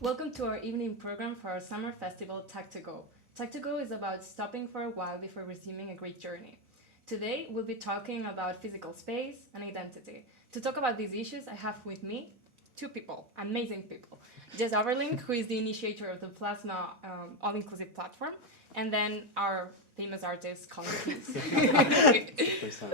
Welcome to our evening program for our summer festival, TAC to Go. TAC to Go is about stopping for a while before resuming a great journey. Today, we'll be talking about physical space and identity. To talk about these issues, I have with me two people, amazing people. Jess Oberlin, who is the initiator of the Plasma all-inclusive platform, and then our famous artist, Colin,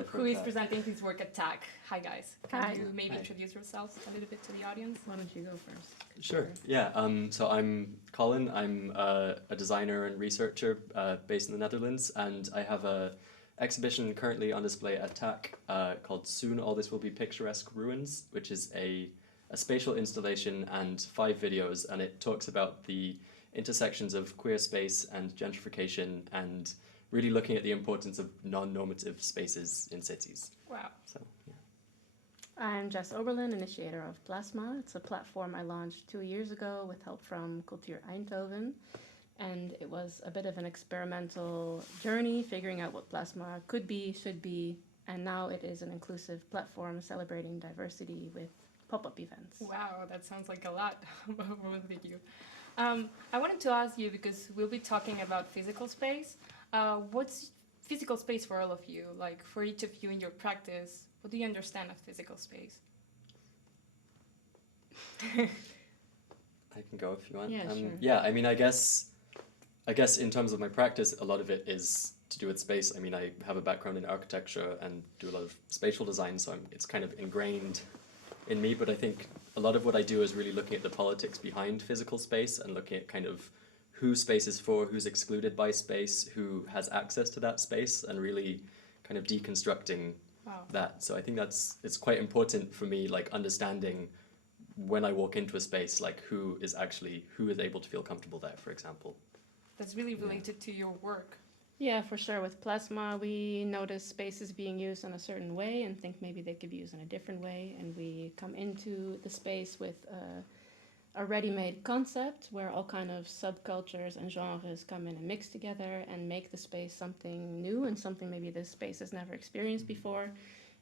who is presenting his work at TAC. Hi, guys. Can you maybe introduce yourselves a little bit to the audience? Why don't you go first? Sure. Yeah. So I'm Colin. I'm a designer and researcher based in the Netherlands, and I have a exhibition currently on display at TAC called "Soon All This Will Be Picturesque Ruins," which is a spatial installation and 5 videos, and it talks about the intersections of queer space and gentrification, and really looking at the importance of non-normative spaces in cities. Wow. So, yeah. I'm Jess Oberlin, initiator of Plasma. It's a platform I launched 2 years ago with help from Cultuur Eindhoven. And it was a bit of an experimental journey, figuring out what Plasma could be, should be, and now it is an inclusive platform celebrating diversity with pop-up events. Wow, that sounds like a lot both of you. I wanted to ask you, because we'll be talking about physical space. What's physical space for all of you? Like, for each of you in your practice, what do you understand of physical space? I can go if you want. Yeah, sure. Yeah, I mean, I guess in terms of my practice, a lot of it is to do with space. I mean, I have a background in architecture and do a lot of spatial design, so it's kind of ingrained in me. But I think a lot of what I do is really looking at the politics behind physical space and looking at kind of who space is for, who's excluded by space, who has access to that space, and really kind of deconstructing that. So I think it's quite important for me, like understanding when I walk into a space, like who is able to feel comfortable there, for example. That's really related to your work. Yeah, for sure. With Plasma, we notice spaces being used in a certain way and think maybe they could be used in a different way. And we come into the space with a ready-made concept where all kind of subcultures and genres come in and mix together and make the space something new and something maybe this space has never experienced before.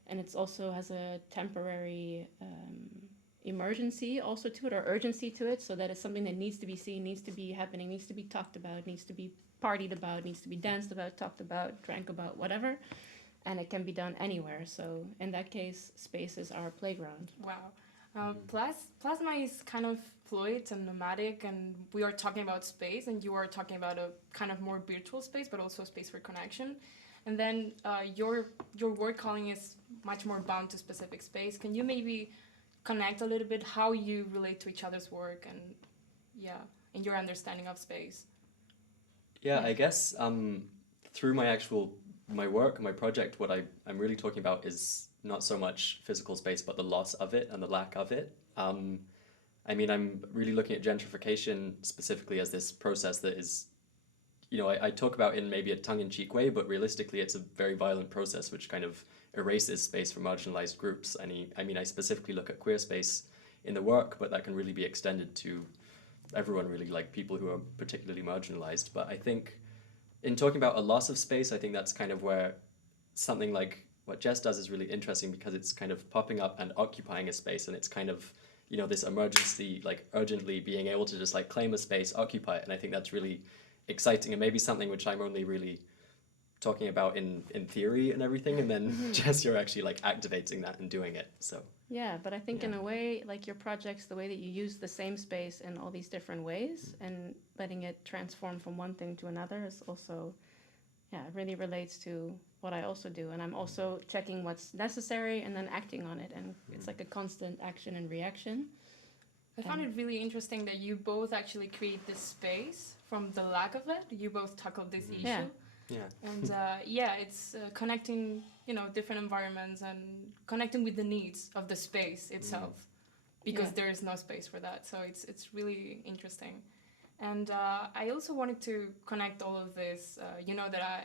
And it's also has a temporary emergency also to it, or urgency to it, so that it's something that needs to be seen, needs to be happening, needs to be talked about, needs to be partied about, needs to be danced about, talked about, drank about, whatever. And it can be done anywhere. So in that case, space is our playground. Wow. Plasma is kind of fluid and nomadic, and we are talking about space, and you are talking about a kind of more virtual space, but also space for connection. And then your work, Colin, is much more bound to specific space. Can you maybe connect a little bit how you relate to each other's work and your understanding of space? Yeah, I guess through my work, my project, what I'm really talking about is not so much physical space, but the loss of it and the lack of it. I mean, I'm really looking at gentrification specifically as this process that is, I talk about in maybe a tongue-in-cheek way, but realistically it's a very violent process which kind of erases space for marginalized groups. I mean, I specifically look at queer space in the work, but that can really be extended to everyone, really, like people who are particularly marginalized. But I think in talking about a loss of space, I think that's kind of where something like what Jess does is really interesting, because it's kind of popping up and occupying a space, and it's kind of, this emergency, like urgently being able to just like claim a space, occupy it. And I think that's really exciting, and maybe something which I'm only really talking about in theory and everything, and then Jess, you're actually like activating that and doing it. So yeah, but I think in a way, like your projects, the way that you use the same space in all these different ways and letting it transform from one thing to another is also, it really relates to what I also do. And I'm also checking what's necessary and then acting on it. And it's like a constant action and reaction. I found it really interesting that you both actually create this space from the lack of it. You both tackled this issue. Yeah. And it's connecting, different environments and connecting with the needs of the space itself, because there is no space for that. So it's really interesting. And I also wanted to connect all of this.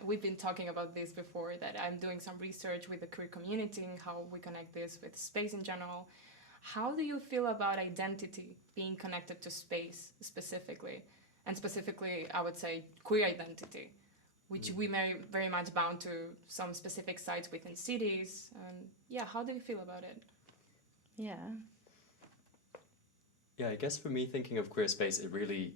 We've been talking about this before, that I'm doing some research with the queer community and how we connect this with space in general. How do you feel about identity being connected to space specifically? And specifically, I would say queer identity, which we very much bound to some specific sites within cities. And how do you feel about it? Yeah. Yeah, I guess for me, thinking of queer space, it really,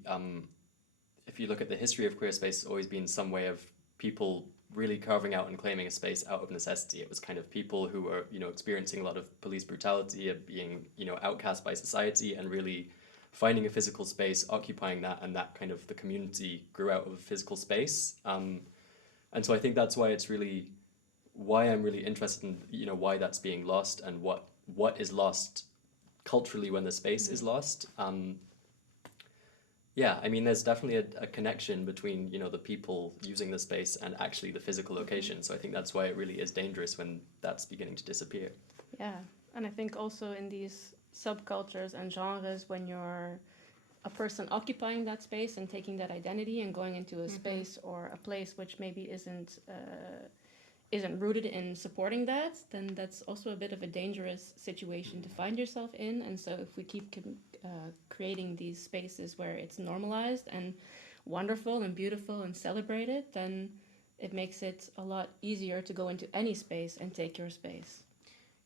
if you look at the history of queer space, it's always been some way of people really carving out and claiming a space out of necessity. It was kind of people who were, experiencing a lot of police brutality, of being, outcast by society, and really finding a physical space, occupying that, and that kind of the community grew out of a physical space. And so I think that's why it's really, why I'm really interested in, why that's being lost and what is lost culturally when the space is lost. Yeah, I mean, there's definitely a connection between, the people using the space and actually the physical location. So I think that's why it really is dangerous when that's beginning to disappear. Yeah, and I think also in these subcultures and genres, when you're a person occupying that space and taking that identity and going into a space or a place which maybe isn't rooted in supporting that, then that's also a bit of a dangerous situation to find yourself in. And so if we keep creating these spaces where it's normalized and wonderful and beautiful and celebrated, then it makes it a lot easier to go into any space and take your space.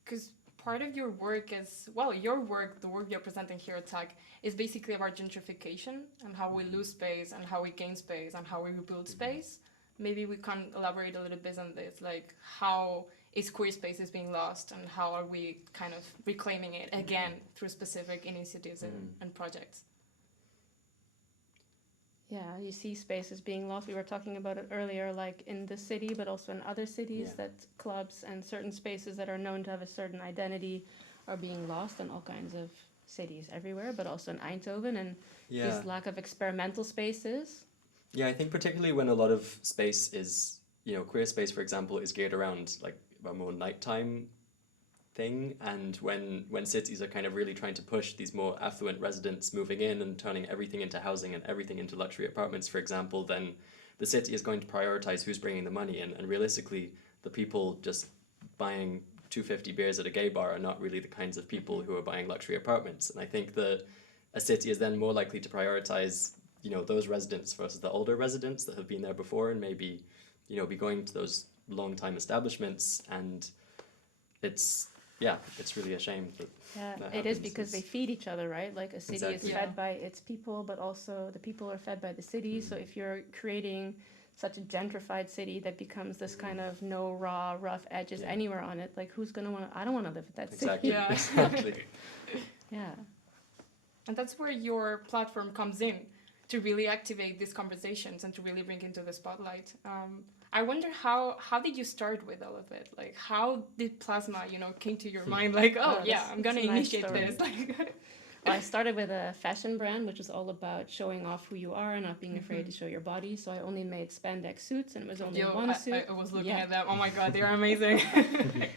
Because part of your work is, well, your work, the work you're presenting here at TAC, is basically about gentrification and how we lose space and how we gain space and how we rebuild space. Maybe we can elaborate a little bit on this, like how is queer spaces being lost and how are we kind of reclaiming it again through specific initiatives and projects? Yeah, you see spaces being lost. We were talking about it earlier, like in the city, but also in other cities, that clubs and certain spaces that are known to have a certain identity are being lost in all kinds of cities everywhere, but also in Eindhoven, and this lack of experimental spaces. Yeah, I think particularly when a lot of space is, queer space, for example, is geared around like a more nighttime thing, and when cities are kind of really trying to push these more affluent residents moving in and turning everything into housing and everything into luxury apartments, for example, then the city is going to prioritize who's bringing the money in, and realistically, the people just buying 250 beers at a gay bar are not really the kinds of people who are buying luxury apartments. And I think a city is then more likely to prioritize those residents versus the older residents that have been there before and maybe, be going to those long time establishments. And it's really a shame that it is, because they feed each other, right? Like a city is fed by its people, but also the people are fed by the city. So if you're creating such a gentrified city that becomes this kind of no raw, rough edges anywhere on it, like who's gonna I don't want to live in that city. Yeah, exactly. Yeah. And that's where your platform comes in, to really activate these conversations and to really bring into the spotlight. I wonder how did you start with all of it? Like, how did plasma, came to your mind? Like, I'm gonna initiate this. Like, Well, I started with a fashion brand, which was all about showing off who you are and not being afraid to show your body. So I only made spandex suits, and it was only one suit. I was looking at them. Oh my god, they are amazing.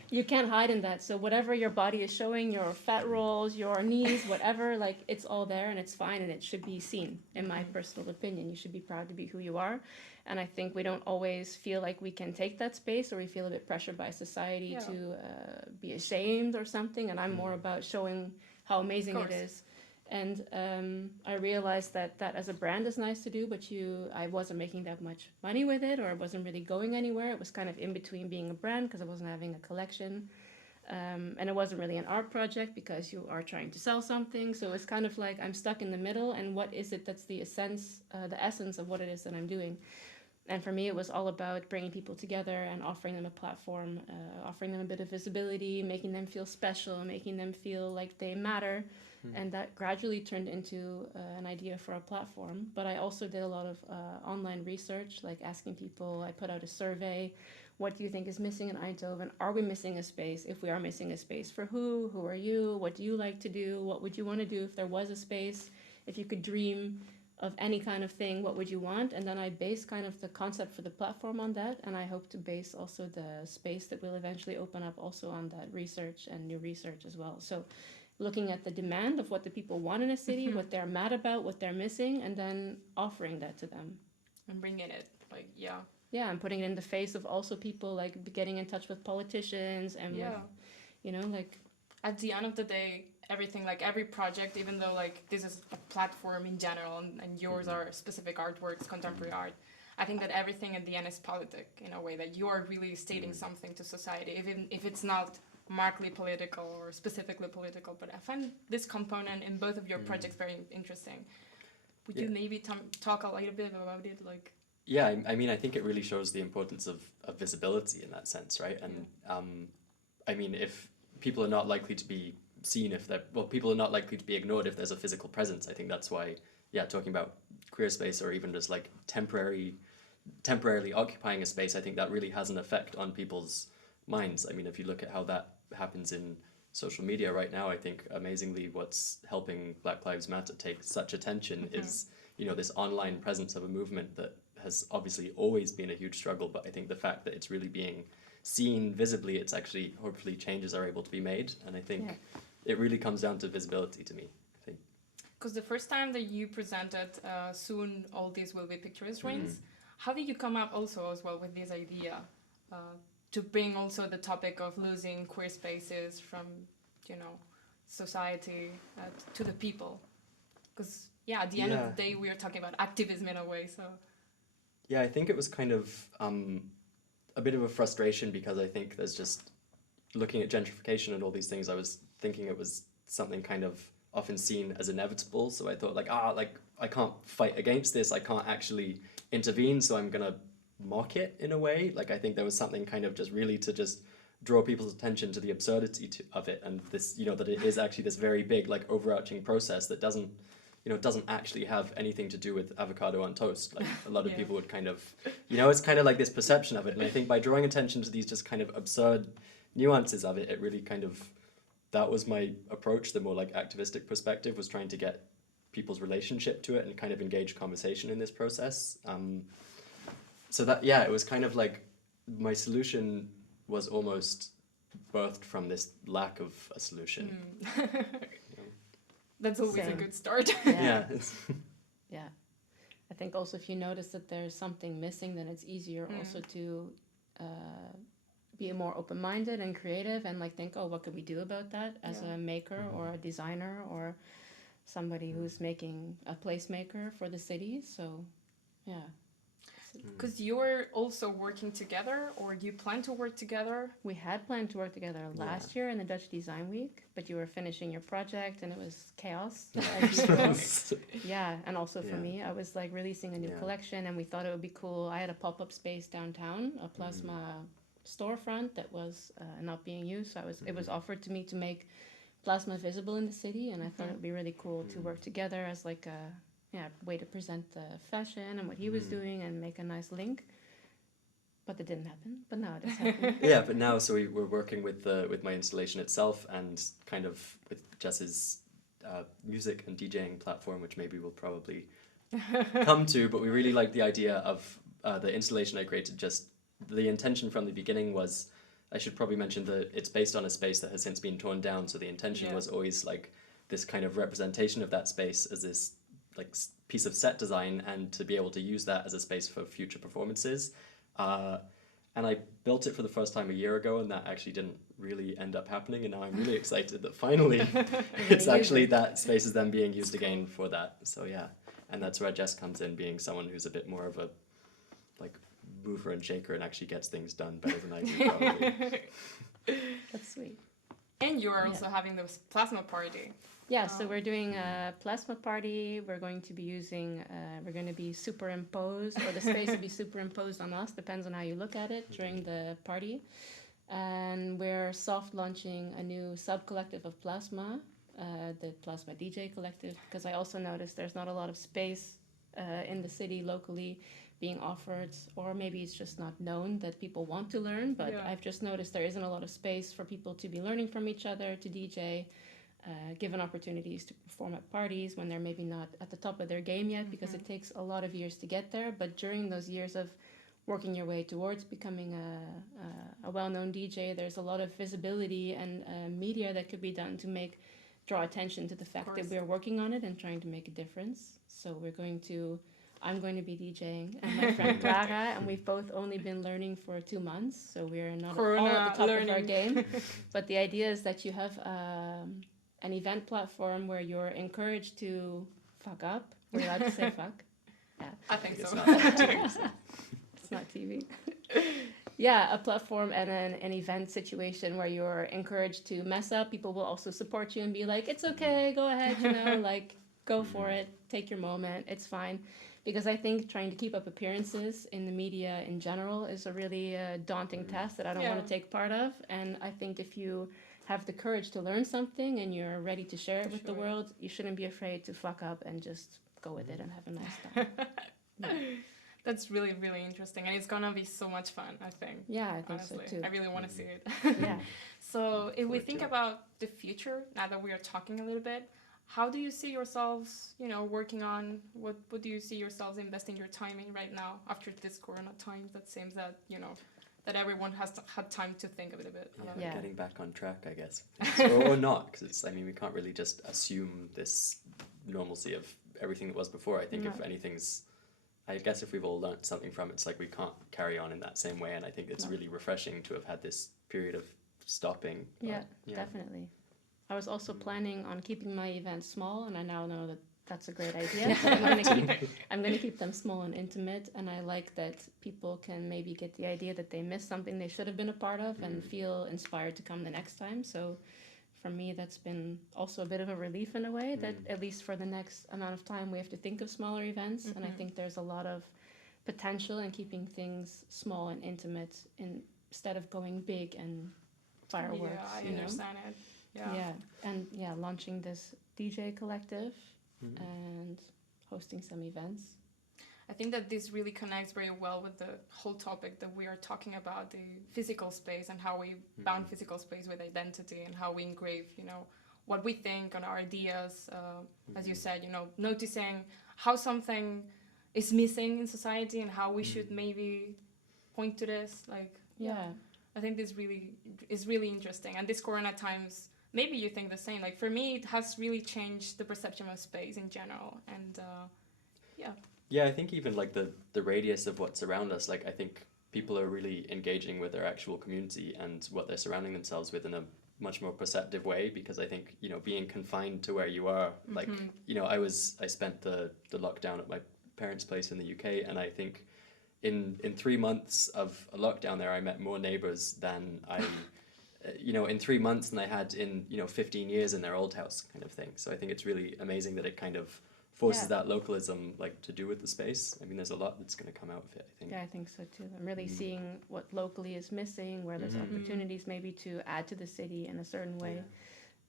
You can't hide in that. So whatever your body is showing, your fat rolls, your knees, whatever, like it's all there and it's fine and it should be seen. In my personal opinion, you should be proud to be who you are. And I think we don't always feel like we can take that space, or we feel a bit pressured by society to be ashamed or something. And I'm more about showing how amazing it is. And I realized that as a brand is nice to do, but I wasn't making that much money with it, or it wasn't really going anywhere. It was kind of in between being a brand because I wasn't having a collection. And it wasn't really an art project because you are trying to sell something. So it's kind of like I'm stuck in the middle, and what is it that's the essence of what it is that I'm doing. And for me, it was all about bringing people together and offering them a platform, offering them a bit of visibility, making them feel special, making them feel like they matter. And that gradually turned into an idea for a platform. But I also did a lot of online research, like asking people. I put out a survey. What do you think is missing in Eindhoven? Are we missing a space? If we are missing a space, for who? Who are you? What do you like to do? What would you want to do if there was a space? If you could dream of any kind of thing, what would you want? And then I base kind of the concept for the platform on that. And I hope to base also the space that will eventually open up also on that research and new research as well. So looking at the demand of what the people want in a city, what they're mad about, what they're missing, and then offering that to them. And bringing it, like, Yeah, and putting it in the face of also people, like, getting in touch with politicians and with, like... At the end of the day, everything, like, every project, even though, like, this is a platform in general and yours are specific artworks, contemporary art, I think that everything at the end is politic, in a way, that you are really stating something to society, even if it's not markedly political or specifically political, but I find this component in both of your projects very interesting. Would you maybe talk a little bit about it, like? Yeah, I mean, I think it really shows the importance of visibility in that sense, right? And I mean, if people are not likely to be seen, people are not likely to be ignored if there's a physical presence. I think that's why, talking about queer space or even just like temporarily occupying a space, I think that really has an effect on people's minds. I mean, if you look at how that happens in social media right now, I think amazingly what's helping Black Lives Matter take such attention is, this online presence of a movement that has obviously always been a huge struggle, but I think the fact that it's really being seen visibly, it's actually, hopefully changes are able to be made, and I think it really comes down to visibility to me, I think. Because the first time that you presented soon all these will be picturesque rings, how did you come up also as well with this idea to bring also the topic of losing queer spaces from, society to the people? Because at the end of the day, we are talking about activism in a way, so. Yeah, I think it was kind of a bit of a frustration because I think there's just, looking at gentrification and all these things, I was thinking it was something kind of often seen as inevitable. So I thought I can't fight against this. I can't actually intervene. So I'm going to mock it in a way. Like, I think there was something kind of just really to just draw people's attention to the absurdity of it. And this, that it is actually this very big, like, overarching process that doesn't actually have anything to do with avocado on toast. Like, a lot of people would kind of, it's kind of like this perception of it. And I think by drawing attention to these just kind of absurd nuances of it, it really kind of, that was my approach. The more like activistic perspective was trying to get people's relationship to it and kind of engage conversation in this process. So that, it was kind of like my solution was almost birthed from this lack of a solution. That's always a good start. Yeah. Yeah. I think also if you notice that there's something missing, then it's easier also to be more open-minded and creative and like think, oh, what could we do about that as a maker or a designer or somebody who's making a placemaker for the city. So, yeah. Because you're also working together, or you plan to work together? We had planned to work together last year in the Dutch Design Week, but you were finishing your project and it was chaos. Yeah, and also for me, I was like releasing a new collection and we thought it would be cool. I had a pop-up space downtown, a plasma storefront that was not being used. So it was offered to me to make plasma visible in the city, and I thought it would be really cool to work together as like a way to present the fashion and what he was doing and make a nice link. But it didn't happen. But now it is happening. But now we're working with my installation itself and kind of with Jess's music and DJing platform, which maybe we'll probably come to. But we really like the idea of the installation I created. Just the intention from the beginning was, I should probably mention that it's based on a space that has since been torn down. So the intention was always like this kind of representation of that space as this like piece of set design, and to be able to use that as a space for future performances. And I built it for the first time a year ago, and that actually didn't really end up happening. And now I'm really excited that finally it's actually that space is then being used again for that. So and that's where Jess comes in, being someone who's a bit more of a like mover and shaker and actually gets things done better than I do probably. That's sweet. And you're also having this plasma party. Yeah, so we're doing a plasma party. We're going to be using, we're going to be superimposed, or the space will be superimposed on us, depends on how you look at it, during the party. And we're soft launching a new sub-collective of plasma, the Plasma DJ Collective, because I also noticed there's not a lot of space in the city locally being offered, or maybe it's just not known that people want to learn, but I've just noticed there isn't a lot of space for people to be learning from each other, to DJ, given opportunities to perform at parties when they're maybe not at the top of their game yet, because it takes a lot of years to get there. But during those years of working your way towards becoming a well-known DJ, there's a lot of visibility and media that could be done to draw attention to the fact that we're working on it and trying to make a difference. So I'm going to be DJing, and my friend Clara, and we've both only been learning for 2 months, so we're not all at the top of our game. But the idea is that you have an event platform where you're encouraged to fuck up. We're allowed to say fuck? Yeah. I think so. It's not TV. Yeah, a platform and then an event situation where you're encouraged to mess up. People will also support you and be like, it's okay, go ahead, you know, like go for it, take your moment, it's fine. Because I think trying to keep up appearances in the media in general is a really daunting task that I don't want Yeah. to take part of. And I think if you have the courage to learn something and you're ready to share it with the Sure. world, you shouldn't be afraid to fuck up and just go with it and have a nice time. Yeah. That's really, really interesting. And it's gonna be so much fun, I think. Yeah, I think Honestly, so too. I really want to see it. Yeah. So, if we Forward think to it. about the future, now that we are talking a little bit, how do you see yourselves, you know, working on? What do you see yourselves investing your time in right now after this Corona times? That seems that, you know, that everyone has had time to think a little bit. Yeah, about Yeah. getting back on track, I guess. Or not, because I mean, we can't really just assume this normalcy of everything that was before. I think if No. anything's, I guess if we've all learnt something from it, it's like we can't carry on in that same way. And I think it's No. really refreshing to have had this period of stopping. but, Yeah, definitely. I was also planning on keeping my events small, and I now know that that's a great idea. So I'm gonna keep them small and intimate, and I like that people can maybe get the idea that they missed something they should have been a part of and feel inspired to come the next time. So for me, that's been also a bit of a relief in a way that at least for the next amount of time we have to think of smaller events, and I think there's a lot of potential in keeping things small and intimate instead of going big and fireworks. Yeah, I you know? understand it. Yeah. Yeah, and yeah, launching this DJ collective and hosting some events. I think that this really connects very well with the whole topic that we are talking about, the physical space and how we bound physical space with identity and how we engrave, you know, what we think on our ideas. As you said, you know, noticing how something is missing in society and how we should maybe point to this. Like, Yeah, I think this really is really interesting. And this Corona times, maybe you think the same. Like for me, it has really changed the perception of space in general. And Yeah, I think even like the radius of what's around us, like I think people are really engaging with their actual community and what they're surrounding themselves with in a much more perceptive way, because I think, you know, being confined to where you are, like, you know, I spent the lockdown at my parents' place in the UK, and I think in 3 months of a lockdown there, I met more neighbors than I, you know, in 3 months than I had in, you know, 15 years in their old house kind of thing. So I think it's really amazing that it kind of forces that localism, like, to do with the space. I mean, there's a lot that's going to come out of it, I think. yeah, I think so too. I'm really seeing what locally is missing, where there's opportunities maybe to add to the city in a certain way,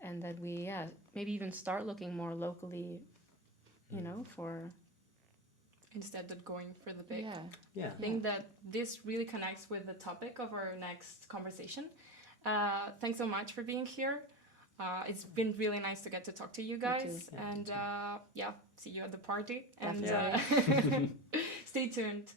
and that we, maybe even start looking more locally, you know, for instead of going for the big. Yeah. I think that this really connects with the topic of our next conversation. Thanks so much for being here. It's been really nice to get to talk to you guys. Yeah, And see you at the party. And Definitely. stay tuned.